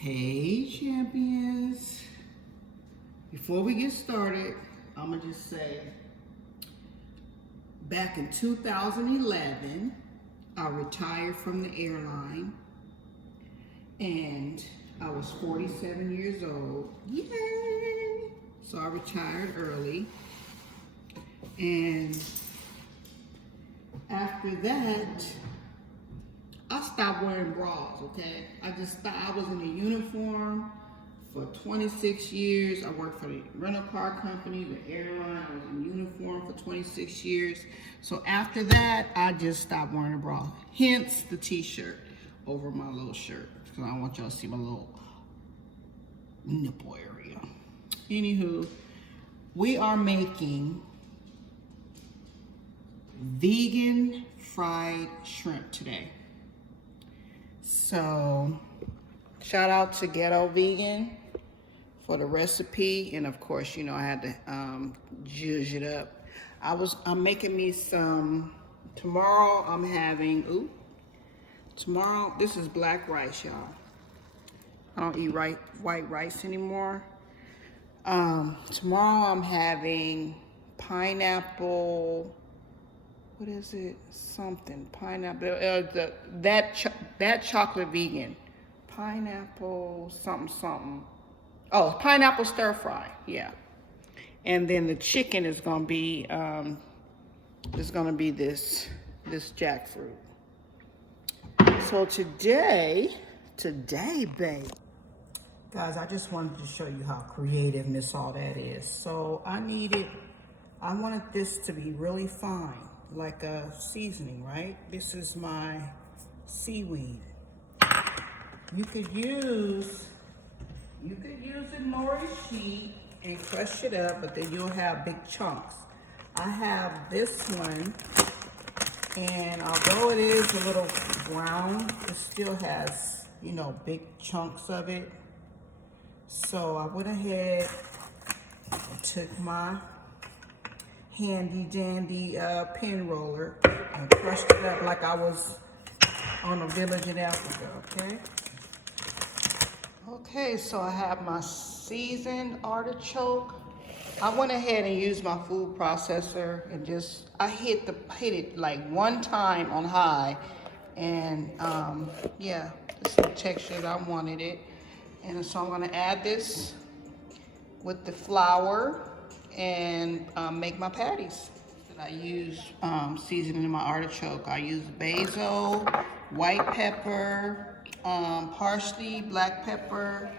Hey champions, before we get started, I'm gonna just say back in 2011 I retired from the airline and I was 47 years old. Yay! So I retired early, and after that I stopped wearing bras, okay? I was in a uniform for 26 years. I worked for the rental car company, the airline. I was in uniform for 26 years. So after that, I just stopped wearing a bra. Hence the t-shirt over my little shirt, because I don't want y'all to see my little nipple area. Anywho, we are making vegan fried shrimp today. So, shout out to Ghetto Vegan for the recipe, and of course, you know, I had to zhuzh it up. I'm making me some, tomorrow I'm having, tomorrow, this is black rice, y'all. I don't eat white rice anymore. Tomorrow I'm having pineapple, what is it? Something pineapple. That chocolate vegan. Pineapple something. Oh, pineapple stir fry. Yeah. And then the chicken is gonna be this jackfruit. So today, babe. Guys, I just wanted to show you how creativeness all that is. So I wanted this to be really fine, like a seasoning, right? This is my seaweed. You could use a nori sheet and crush it up, but then you'll have big chunks. I have this one, and although it is a little brown, it still has, you know, big chunks of it. So I went ahead and took my handy dandy pen roller and crushed it up like I was on a village in Africa, okay? Okay, so I have my seasoned artichoke. I went ahead and used my food processor and I hit it like one time on high, and yeah, this is the texture that I wanted it. And so I'm gonna add this with the flour and make my patties. I use seasoning my artichoke. I use basil, white pepper, parsley, black pepper,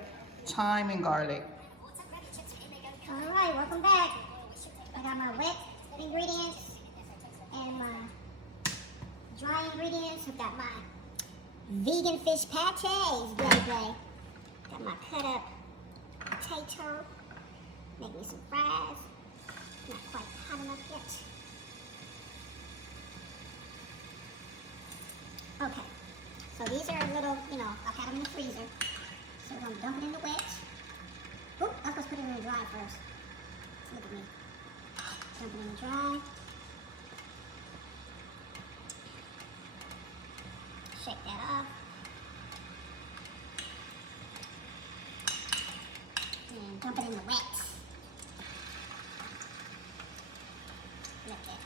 thyme, and garlic. All right, welcome back. I got my wet ingredients and my dry ingredients. I've got my vegan fish pates, baby. Got my cut up potato. Make me some fries. Not quite hot enough yet. Okay, so these are a little, you know, I've had them in the freezer. So we're gonna dump it in the wet. Oop, I was supposed to put it in the dry first. Look at me. Dump it in the dry. Shake that off. And dump it in the wet. Look at that.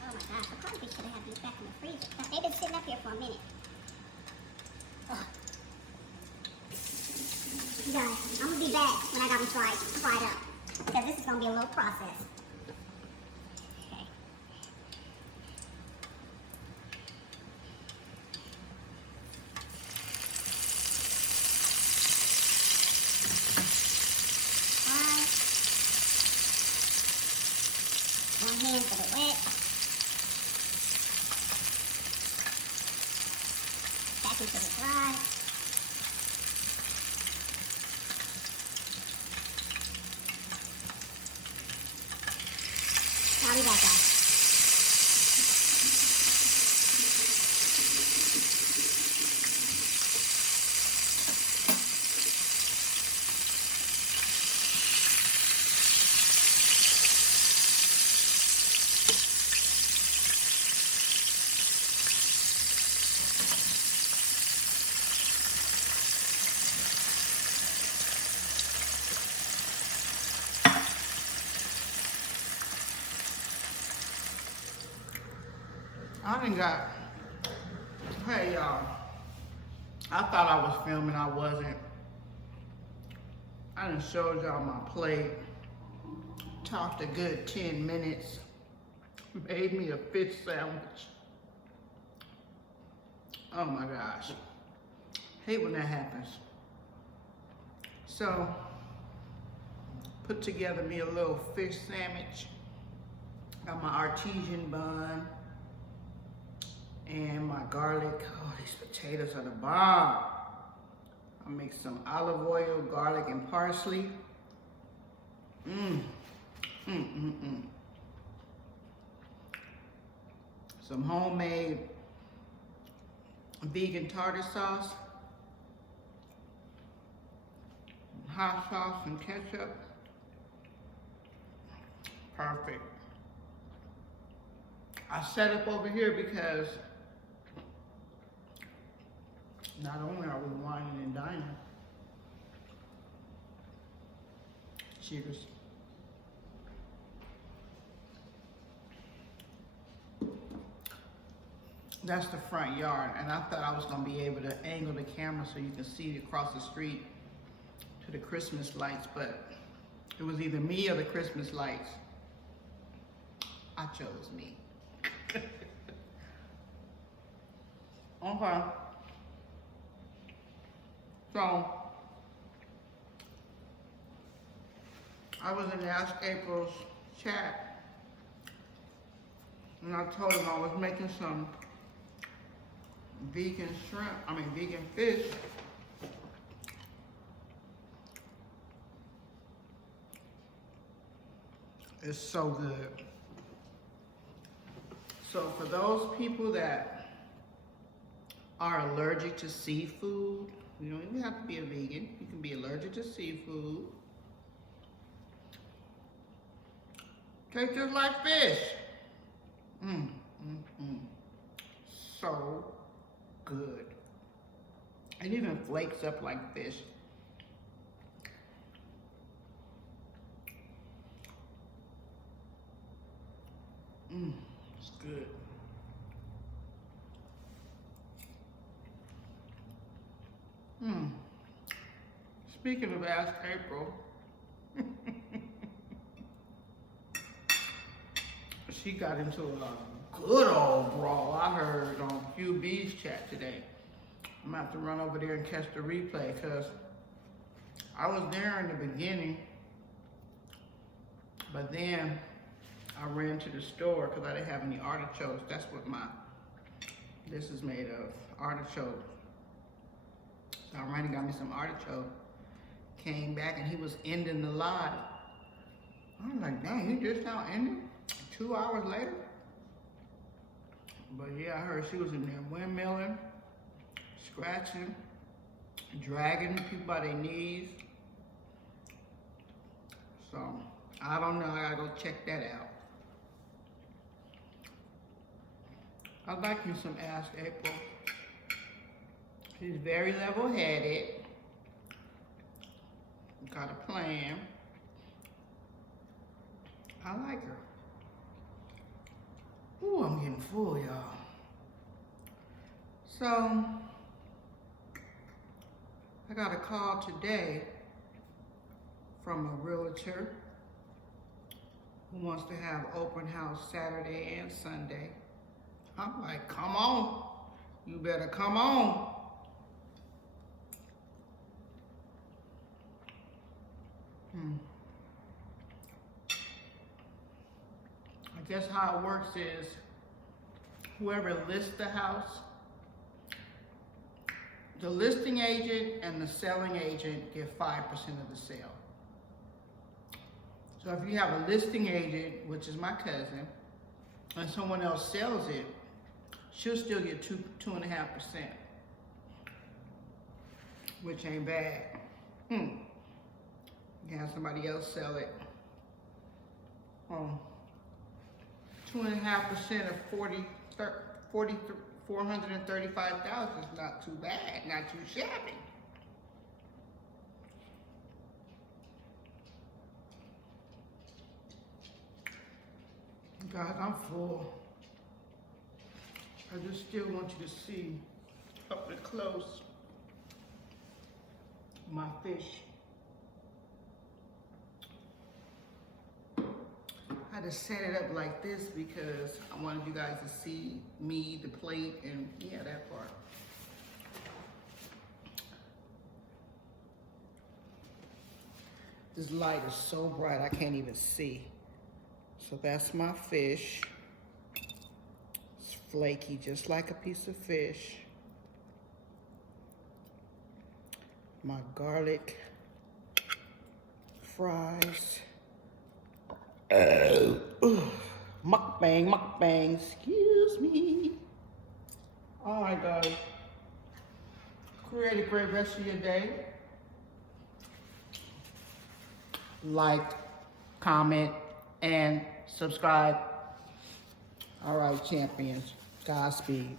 Oh my gosh, I probably should have had these back in the freezer. They've been sitting up here for a minute. Ugh. You guys, I'm gonna be back when I got them fried up, because this is gonna be a little process. Okay. Alright. One hand for the wet. Back into the dry. I'll be back, guys. I done got, hey y'all, I thought I was filming, I wasn't. I done showed y'all my plate, talked a good 10 minutes, made me a fish sandwich. Oh my gosh, hate when that happens. So, put together me a little fish sandwich. Got my artesian bun and my garlic. Oh, these potatoes are the bomb. I'll make some olive oil, garlic, and parsley. Some homemade vegan tartar sauce, hot sauce and ketchup. Perfect. I set up over here because not only are we wining and dining, cheers. That's the front yard, and I thought I was gonna be able to angle the camera so you can see across the street to the Christmas lights, but it was either me or the Christmas lights. I chose me. Okay. So, I was in Ask April's chat, and I told him I was making some vegan vegan fish. It's so good. So for those people that are allergic to seafood, you don't even have to be a vegan. You can be allergic to seafood. Tastes just like fish. So good. It even flakes up like fish. It's good. Speaking of Ask April, she got into a good old brawl I heard on QB's chat today. I'm gonna have to run over there and catch the replay because I was there in the beginning, but then I ran to the store because I didn't have any artichokes. That's what this is made of, artichoke. So I ran and got me some artichoke. Came back and he was ending the live. I was like, dang, he just now ended 2 hours later? But yeah, I heard she was in there windmilling, scratching, dragging people by their knees. So, I don't know, I gotta go check that out. I like me some Ask April. She's very level-headed. Got a plan. I like her. Ooh, I'm getting full, y'all. So, I got a call today from a realtor who wants to have open house Saturday and Sunday. I'm like, come on. You better come on. I guess how it works is whoever lists the house, the listing agent and the selling agent get 5% of the sale. So if you have a listing agent, which is my cousin, and someone else sells it, she'll still get 2.5%, which ain't bad. You have somebody else sell it. 2.5% of 435,000 is not too bad, not too shabby. Guys, I'm full. I just still want you to see up close my fish. I just set it up like this because I wanted you guys to see me, the plate, and yeah, that part. This light is so bright I can't even see. So that's my fish. It's flaky, just like a piece of fish. My garlic fries. Mukbang, mukbang, excuse me. All right, guys. Create a great rest of your day. Like, comment, and subscribe. All right, champions. Godspeed.